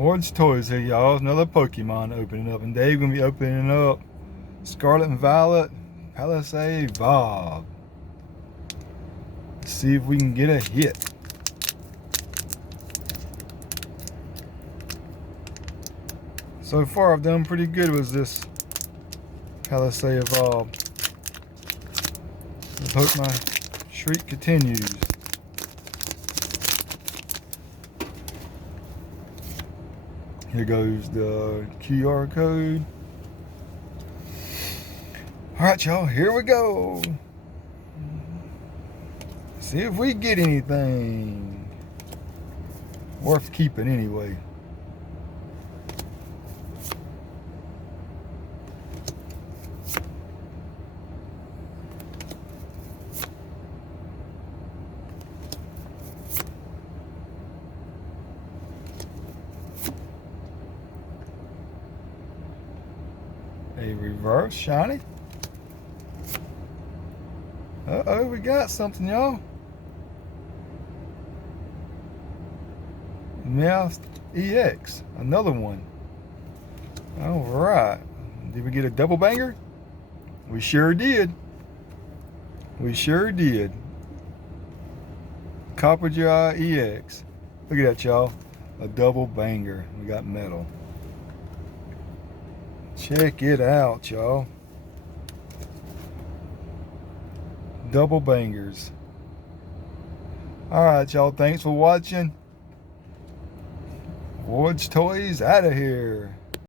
Ward's Toys here, y'all. Another Pokemon opening up, and Dave gonna be opening up Scarlet and Violet Palisade Evolve. Let's see if we can get a hit. So far, I've done pretty good with this Palisade Evolve. Let's hope my streak continues. Here goes the QR code. Alright, y'all, here we go. See if we get anything worth keeping anyway. A reverse shiny. Uh-oh, we got something, y'all. Mouse EX, another one. All right. Did we get a double banger? We sure did. We sure did. Copper Jar EX. Look at that, y'all. A double banger. We got metal. Check it out, y'all. Double bangers. Alright, y'all. Thanks for watching. Ward's Toys out of here.